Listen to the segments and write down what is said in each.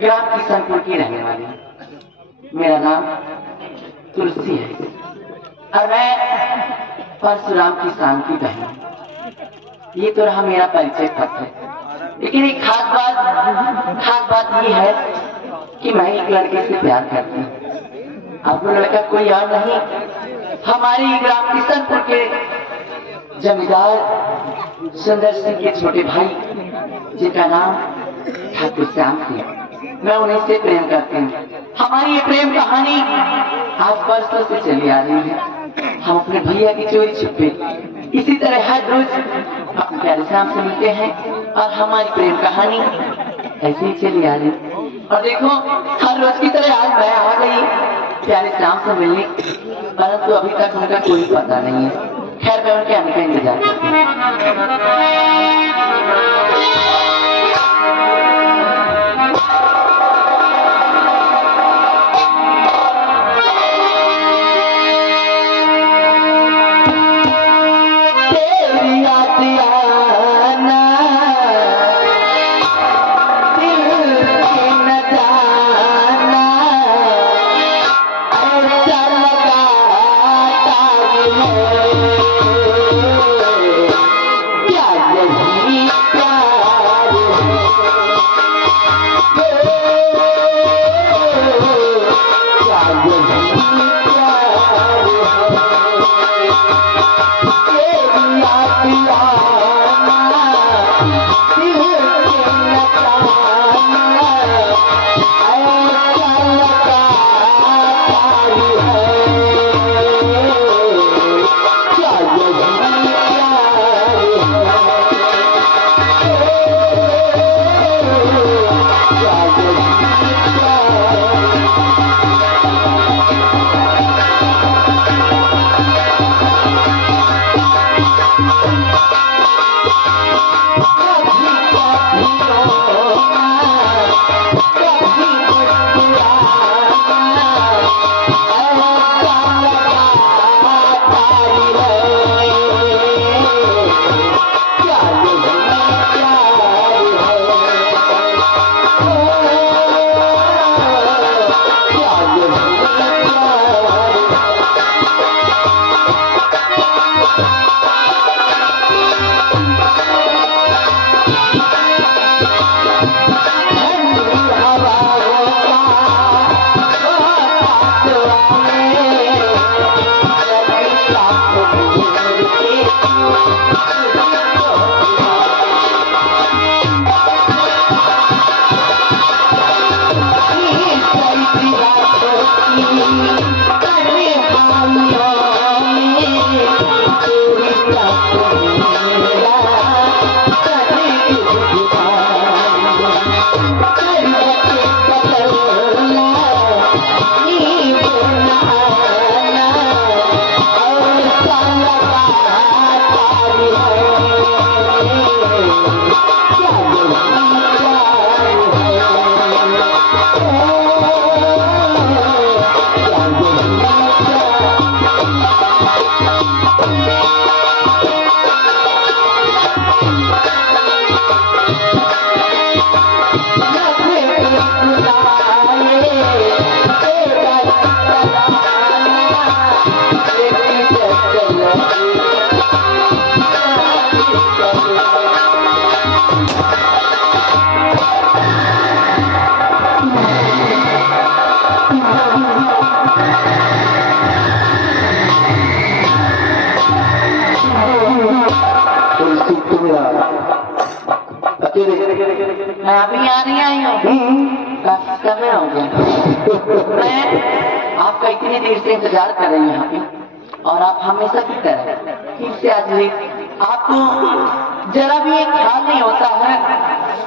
ग्राम किशनपुर की रहने वाली हूँ। मेरा नाम तुलसी है और मैं परशुराम किसान की बहन हूँ। ये तो रहा मेरा परिचय पत्र। लेकिन एक खास बात ये है कि मैं एक लड़के से प्यार करती हूँ। अब वो लड़का कोई और नहीं, हमारी ग्राम किशनपुर के जमींदार सुंदर सिंह के छोटे भाई जिनका नाम ठाकुर श्याम सिंह। मैं उन्हीं से प्रेम करती हूँ। हमारी ये प्रेम कहानी आज वर्षों से चली आ रही है। हम अपने भैया की चोरी छुपे इसी तरह हर रोज अपने प्यारे श्याम से मिलते हैं और हमारी प्रेम कहानी ऐसे ही चली आ रही। और देखो हर रोज की तरह आज मैं आ गई प्यारे श्याम से मिलने, परंतु अभी तक उनका कोई पता नहीं है। खैर मैं उनके आने का इंतजार करती हूँ। मैं अभी आने आई हूँ, काफी समय हो गया। मैं आपका इतनी देर से इंतजार कर रही हूँ यहाँ पे और आप हमेशा की तरह ठीक से आज आपको जरा भी एक ख्याल नहीं होता है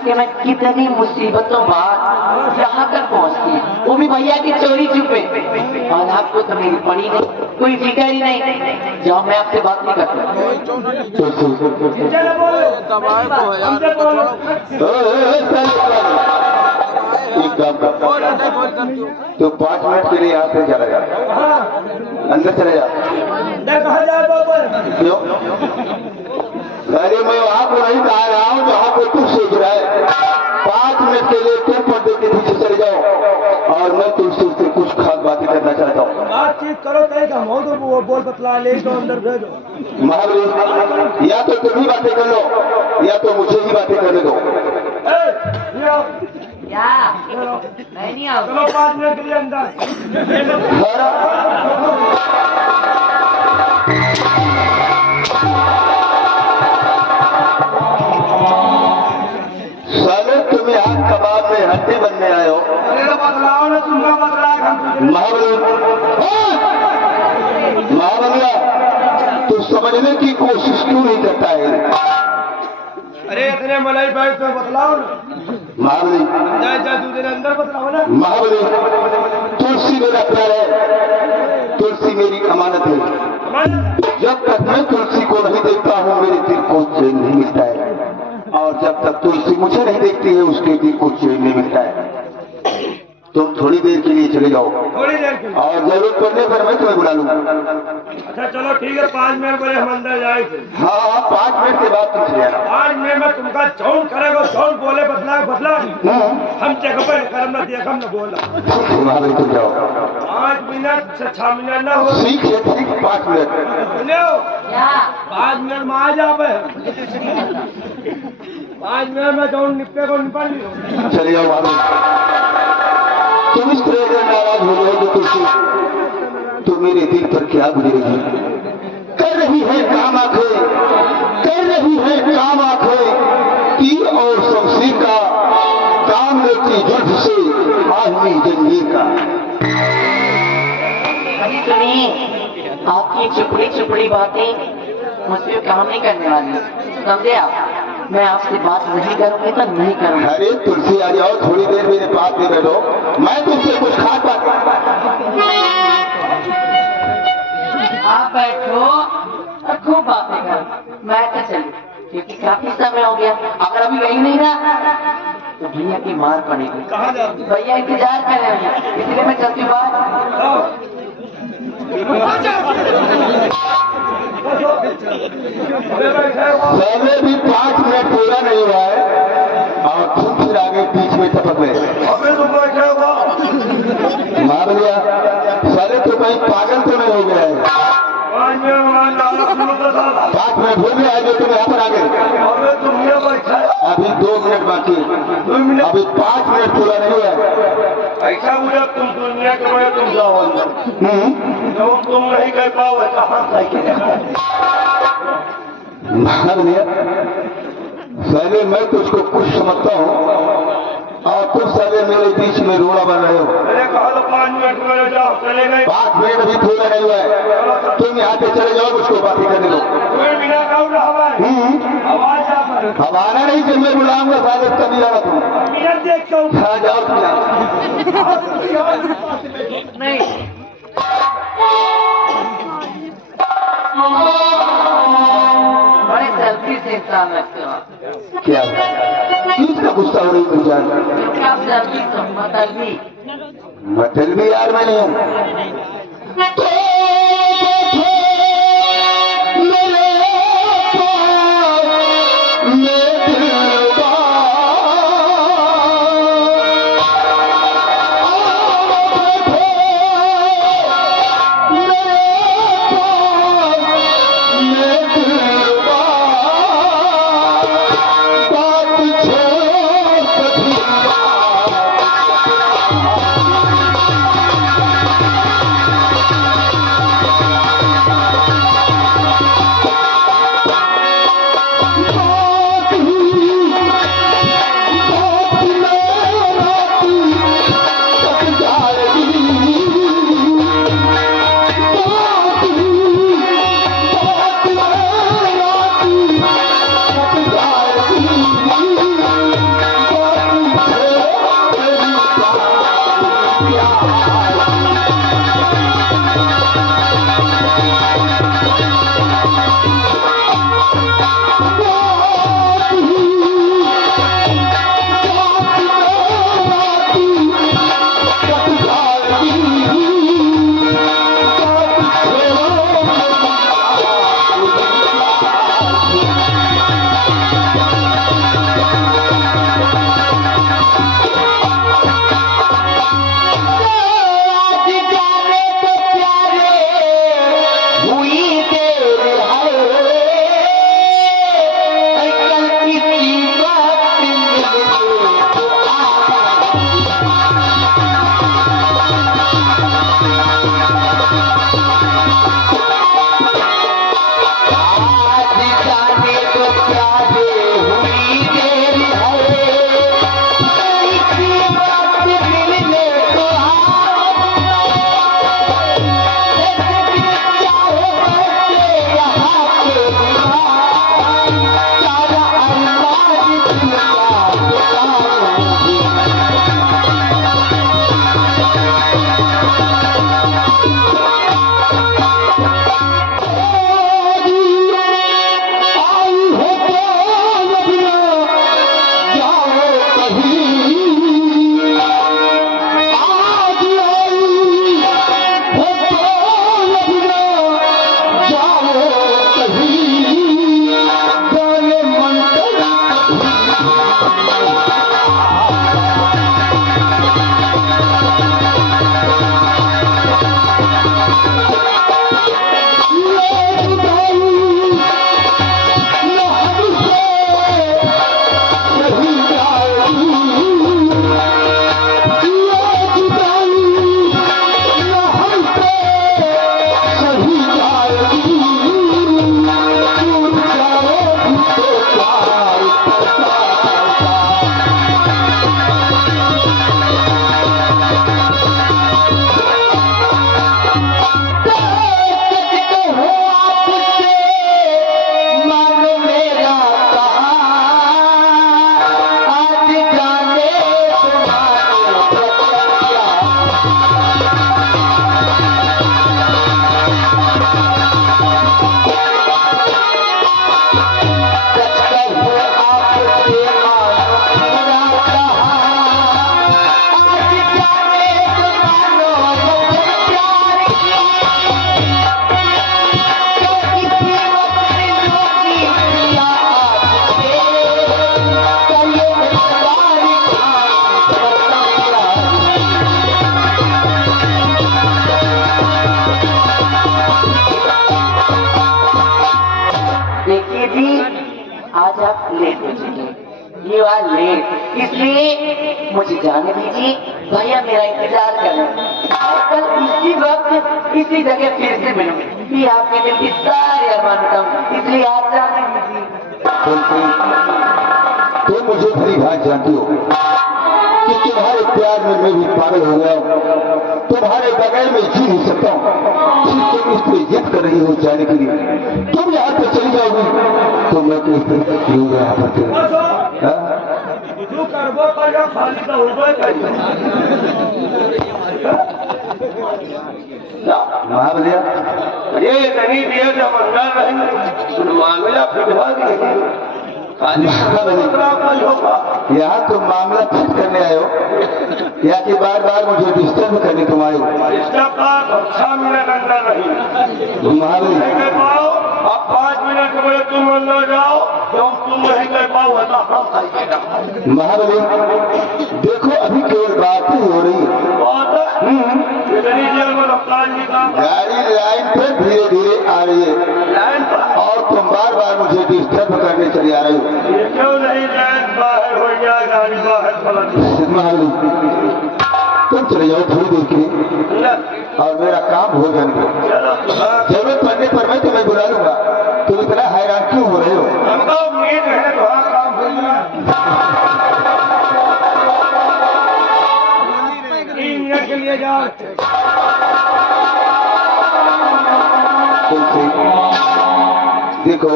कि मैं कितनी मुसीबतों बाद यहाँ तक पहुँचती हूँ, वो भी भैया की चोरी छुपे। और आपको तो मेरी पड़ी नहीं, कोई फिक्र ही नहीं। जाओ मैं आपसे बात नहीं करता। तो 5 मिनट के लिए यहाँ से चला जा, अंदर चले जा। क्यों? अरे मैं वहाँ को नहीं कहा रहा हूँ जहाँ पे तू सोच रहा है। 5 मिनट के लिए तू पर्दे के पीछे चले चाहता हूँ। बातचीत करो तय का हो तो वो बोल बतला ले तो अंदर भेजो। महाबली या तो तुम ही बातें कर लो या तो मुझे ही बातें करने दो। क्या नहीं आओ। चलो 5 मिनट के लिए अंदर। साले तुम यहाँ कबाब में हड्डी बनने आए हो। अरे तो बतलाओ ना, तुमका बतला महाबली महाबलिया तू समझने की कोशिश क्यों नहीं करता है? अरे इतने मलाई भाई तो बतलाओ ना। महाबली जा दूसरे अंदर बतलाओ ना। महाबली तुलसी मेरा प्यार है, तुलसी मेरी अमानत है। जब तक मैं तुलसी को नहीं देखता हूँ मेरे दिल को चैन नहीं मिलता है, और जब तक तुलसी मुझे नहीं देखती है उसके दिल को चैन नहीं मिलता है। तुम थोड़ी देर के लिए चले जाओ, थोड़ी देर के लिए। और जरूरत पड़ने पर मैं तुम्हें बुला लूंगा। अच्छा चलो ठीक है, 5 मिनट बोले हम अंदर जाए थे। हाँ 5 मिनट के बाद तुम चले आना। 5 मिनट में तुमका जौन करेगा जौन बोले बतला बतला। हम जगह पर करम न देखम न बोला। महाबली तुम जाओ। 5 मिनट से 6 मिनट ना हो। ठीक है ठीक 5 मिनट। क्या 5 मिनट में आ जावे। 5 मिनट में जौन निपटे को निपट लियो। चले जाओ महाबली। तुम इस तरह से नाराज हो गए तो तुलसी तो मेरे दिल पर क्या गुजरेगी? कर रही है काम आंखें, कर रही है काम आंखें, तीर और शमशीर का काम लेती जुल्फ से आदमी जंजीर का। अभी सुनिए, आपकी चुपड़ी चुपड़ी बातें मुझसे काम नहीं करने वाली, समझे आप? मैं आपसे बात नहीं करूंगी तो नहीं करूंगी। अरे तुलसी आ जाओ, थोड़ी देर मेरे पास में बैठो, मैं तुमसे कुछ खास बात। आप बैठो और खूब बातें करो, मैं तो चली, क्योंकि काफी समय हो गया। अगर अभी यही नहीं ना तो भैया की मार पड़ेगी। कहाँ जा? भैया इंतजार कर रहे हैं, इसलिए मैं चलती हूँ बाहर। पहले भी 5 मिनट पूरा नहीं हुआ है और तुम फिर आगे बीच में टपक गए। अबे तुम बैठे हो। मार लिया साले, तो कहीं पागल तो नहीं हो गया है? 5 मिनट हो गया है जो तुम यहाँ पर आ गए। अबे तुम ये बैठे। अभी 2 मिनट बाकी, अभी 5 मिनट पूरा नहीं हुआ है। ऐसा मुझे तुम दुनिया के बड़े तुम जाओ अंदर। जो तुम नहीं कर पाओ कहाँ मार लिया साले, मैं तुझको कुछ समझता हूँ और तुम साले मेरे बीच में रोड़ा बन रहे हो। मैंने कहा तो 5 मिनट में जाओ, चले गए। 5 मिनट अभी पूरा नहीं हुआ है, तुम यहाँ पे चले जाओ, मुझको बातें करने दो। तुम्हें बिना कहूँ आवाज आ पर। अब आना नहीं, जब मैं बुलाऊंगा साले तभी आना तुम। मिनट देखता हूँ। हाँ जाओ तुम जाओ। नहीं बड़े सेल्फी से इंसान लगते हो आप। क्या किसका गुस्सा हो रही तुम जान? क्योंकि आप सेल्फी से मतलबी। मटल भी यार मैं नहीं हूँ। आप लेट हो चुके, यू आर लेट, इसलिए मुझे जाने दीजिए। भैया मेरा इंतजार कर रहे हैं और कल इसी वक्त इसी जगह फिर से मिलूंगी, भी आपके दिल की सारी अरमान कम, इसलिए आप जाने दीजिए। तुम मुझे भली भांति जानती हो कि तुम्हारे प्यार में मैं भी पागल हो गया हूँ, तुम्हारे बगैर में जी नहीं सकता हूँ। तुम इस पर जिद कर रही हो जाने के लिए, तुम यहाँ पे चली जाओगी तो मैं किस तरह से जीऊंगा यहाँ पर? जो करबो पर या खाली तो होबे करियो। महाबलिया ये नहीं दिया जब मंगल नहीं मामला फिटवा के यहाँ तुम मामला फिट करने आए हो या कि बार बार मुझे डिस्टर्ब करने तुम आए हो? डिस्टर्ब का 6 मिनट अंदर नहीं महाबली अब 5 मिनट में तुम अंदर जाओ, जब तुम नहीं कर पाओ हम महाबली देखो अभी केवल बात ही हो रही है, गाड़ी लाइन पे धीरे धीरे आ रही है लाइन पर, और तुम बार बार मुझे डिस्टर्ब करने चली आ रही हो। ये क्यों नहीं लाइन बाहर हो गया, गाड़ी बाहर पलट। महाबली तुम चले जाओ थोड़ी देर के लिए और मेरा काम हो जाने दो, जरूरत पड़ने पर मैं तुम्हें बुला लूंगा। तुम इतना हैरान क्यों हो रहे हो? हमको उम्मीद है थोड़ा काम हो गया। 3 मिनट के लिए जाओ। देखो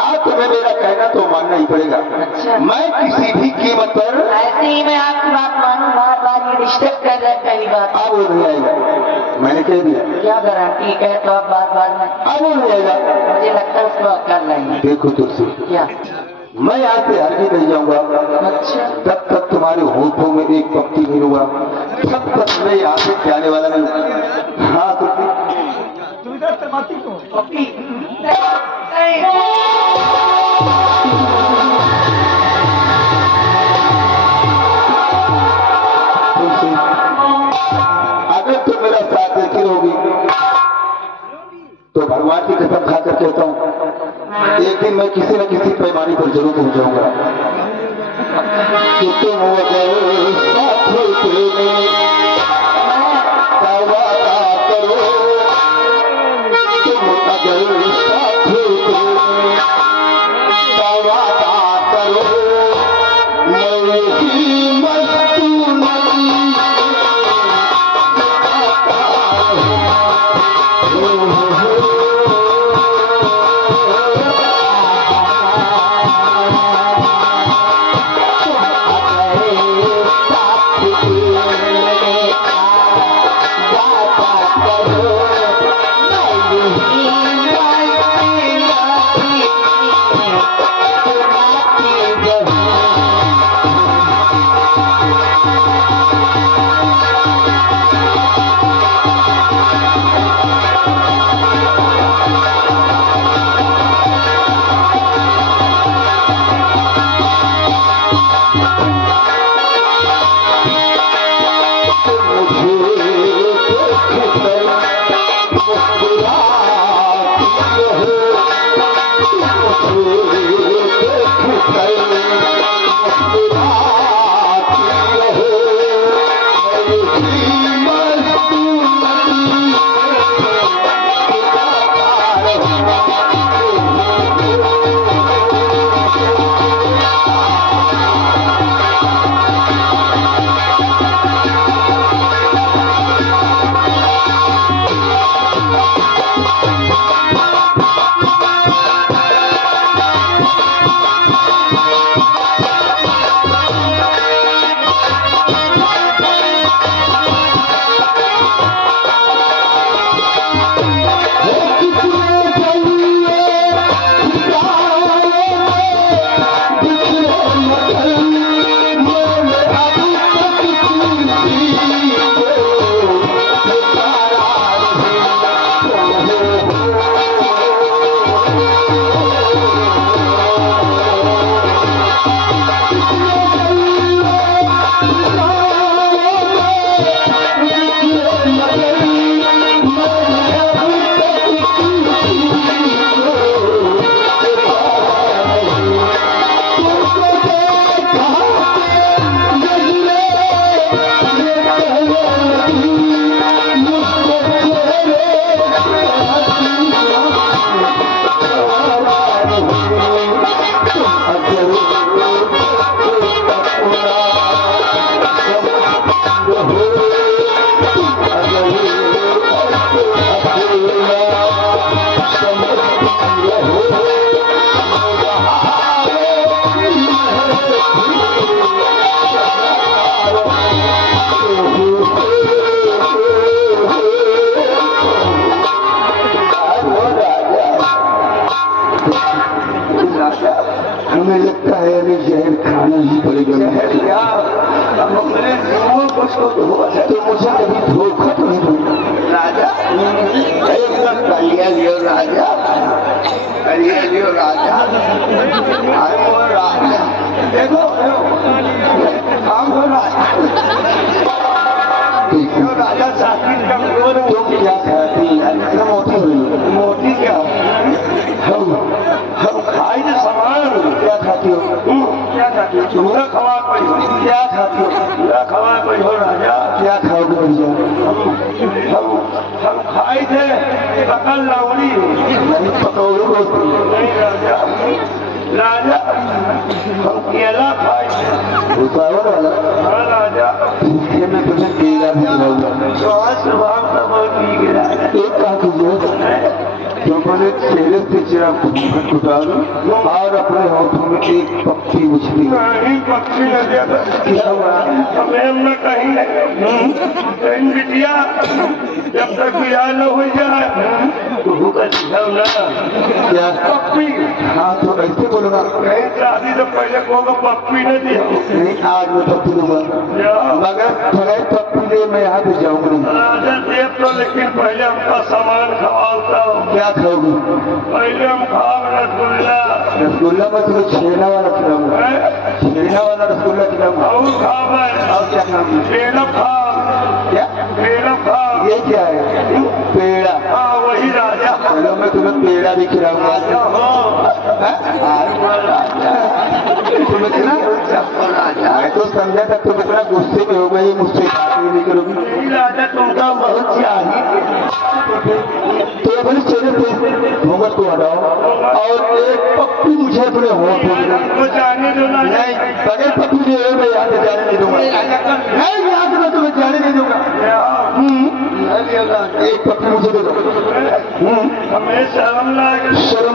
आज तुम्हें मेरा कहना तो मानना ही पड़ेगा। अच्छा। मैं किसी भी कीमत पर ऐसे ही मैं आपकी बात मानूं, बार बार ये डिस्टर्ब कर रहे हैं। पहली बात अब वो नहीं आएगा, मैंने कह दिया। क्या गारंटी है तो आप बार बार में, अब वो नहीं आएगा। मुझे लगता है उसको आप कर लेंगे। देखो तुलसी, क्या? मैं यहाँ से हरगिज़ नहीं जाऊंगा अच्छा तब तक तुम्हारे होठों में एक पत्ती नहीं लूंगा, तब तक मैं यहाँ से जाने वाला नहीं। हाँ तुलसी तुम इधर तमाती क्यों? पप्पी तुलसी अगर तुम मेरा साथ देती रहोगी तो भगवान की कसम खाकर कहता हूँ एक दिन मैं किसी न किसी पैमाने पर जरूर पहुंच जाऊंगा कि तुम अगर साथ होते वादा करो, तुम अगर साथ होते वादा करो, मैं ही मस्तू नदी हमें लगता है अभी जहर खाना ही पड़ेगा। जहर क्या? अब अपने दोनों कुछ को तो मुझे कभी धोखा तो नहीं दूंगा राजा। एकदम कलिया लियो राजा, कलिया लियो राजा। अरे वो राजा देखो काम हो राजा। राजा साकिब कमजोर है। तुम क्या खाती है? मोटी क्या? हम खाई जो सामान क्या खाती हो? क्या खाती हो? तुम्हारा खवा कोई हो? क्या खाती हो? तुम्हारा खवा कोई हो राजा? क्या खाओगे भैया? हम खाई थे पकड़ लाउड़ी। पकौड़ी बोलती नहीं राजा। राजा हम केला खाए थे। उतावल वाला? हाँ राजा। मैं तुम्हें केला भी खिलाऊंगा। सुबह सब पी गिरा। एक कहा कीजिए तुमने चेहरे से चिराग छुटा दो और अपने हाथों में एक पक्षी उछली। नहीं पक्षी नहीं क्या हुआ? हमें न कहीं बिटिया जब तक बिया न हो जाए तो भूखा दिखाओ ना। क्या पक्षी? हाँ तो ऐसे बोलूंगा। नहीं शादी तो पहले को पक्षी न दिया। नहीं आज मैं पक्षी दूंगा मगर बगैर पक्षी दे मैं यहाँ पे जाऊंगा। राजा देव तो लेकिन पहले हमका सामान खवाता हूँ। क्या खाओगे? पहले हम खाओ रसगुल्ला। रसगुल्ला में तुम्हें छेना वाला खिलाऊंगा। छेना वाला रसगुल्ला खिलाऊंगा। और खाओ और क्या खाओगे? पेड़ा खाओ। क्या पेड़ा खाओ? ये क्या है? पेड़ा। हाँ वही राजा। चलो मैं तुम्हें पेड़ा भी खिलाऊंगा। तुम्हें इतना मैं तो समझा था तुम इतना गुस्से में हो गई मुझसे बात नहीं करोगी। नहीं राजा तुमका बहुत चाहिए। तो अपने चेहरे पे घूंघट को हटाओ और एक पप्पी मुझे अपने होंठ को जाने दो। नहीं बगैर पप्पी जो मैं यहाँ से जाने नहीं दूंगा। नहीं यहाँ से मैं तुम्हें जाने नहीं दूंगा। एक पप्पी मुझे दे दो। हमें शर्म लगे। शर्म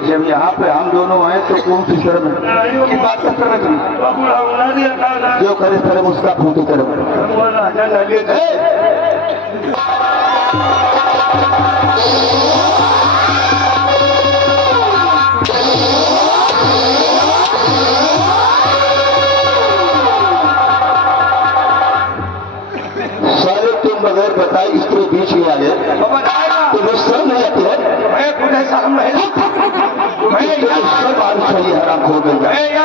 जब यहाँ पे हम दोनों हैं तो कौन सी शर्म है? की बात कर रहे तुम? जो करे शर्म उसका फूटी शर्म। सारे तुम बगैर बताए इसके बीच में आ गए। तुम्हें शर्म नहीं आती है? मैं तुम्हें शर्म नहीं हराम खो गया।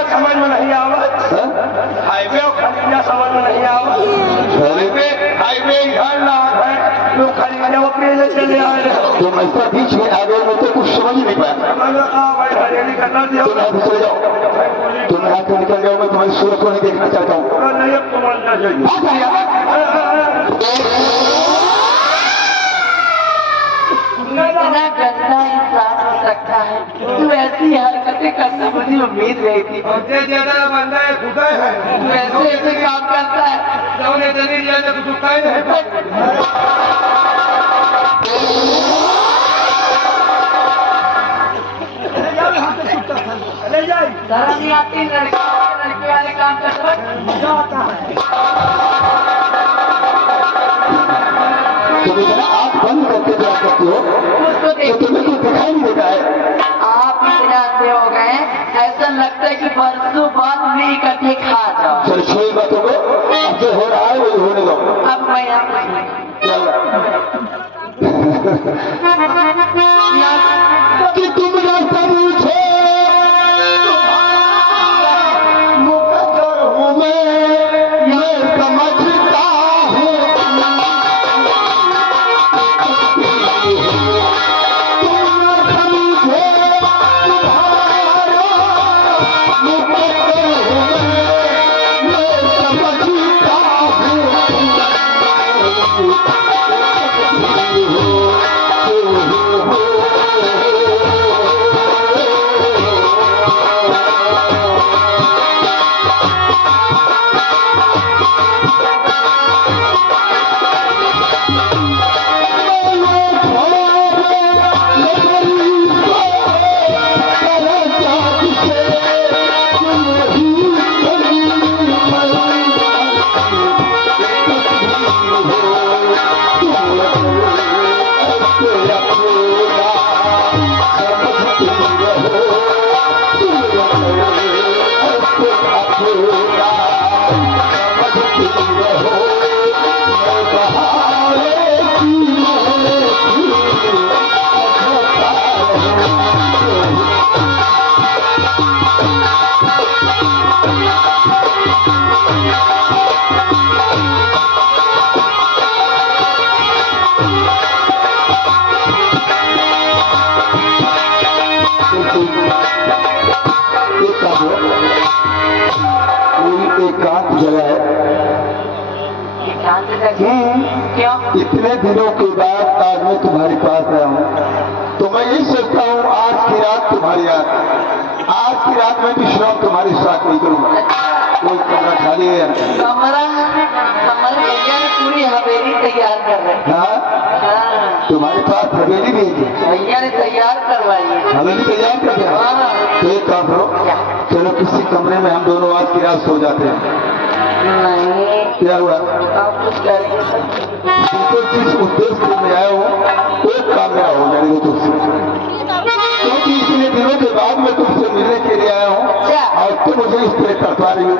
समझ में नहीं आवा। हाईवे और समझ में नहीं आवा। हाईवे इधर ना है तो खरीदने अपने चले आए। तुम ऐसा बीच में आ गए मैं तो कुछ समझ नहीं पाया। तुम दूसरे जाओ। तुम यहाँ से निकल जाओ। मैं तुम्हारी सूरत को नहीं देखना चाहता हूँ। इतना गंदा इंसान हो सकता है? तू ऐसी हरकतें करता मुझे उम्मीद नहीं थी। ज्यादा बंदा है खुदा है तू ऐसे ऐसे काम करता है। शर्म नहीं आती? लड़के वाले काम करता है मजा आता है। तुम इतना आँख बंद करके जा सकते हो तो तुम्हें कुछ दिखाई नहीं देता है। आप इतना से हो गए ऐसा लगता है कि परसों बाद में इकट्ठे खा जाओ। चल छोड़ बातों को। अब जो हो रहा है वही होने दो। अब मैं कि तुम रास्ता पूछो मुकद्दर हूँ मैं समझता हूँ। Oh एकांत जगह है। एकांत जगह क्यों? इतने दिनों के बाद आज मैं तुम्हारे पास आया हूँ, तो मैं यही सोचता हूँ आज की रात तुम्हारी रात, आज की रात में विश्राम तुम्हारे साथ नहीं करूँगा। कोई कमरा खाली है? कमरा हमारे भैया ने पूरी हवेली तैयार कर रही है। हाँ, तुम्हारे पास हवेली भी है? भैया ने तैयार करवाई है। हवेली तैयार कर दिया? तो एक काम करो, चलो किसी कमरे में हम दोनों आज की रात सो जाते हैं। नहीं, क्या हुआ? आप कुछ करेंगे? तुमको जिस उद्देश्य से मैं आया हूँ वो काम मेरा हो जाएगा तुमसे, क्योंकि इतने दिनों के बाद मैं तुमसे मिलने के लिए आया हूँ और तुम मुझे इस तरह कर पा रही हो।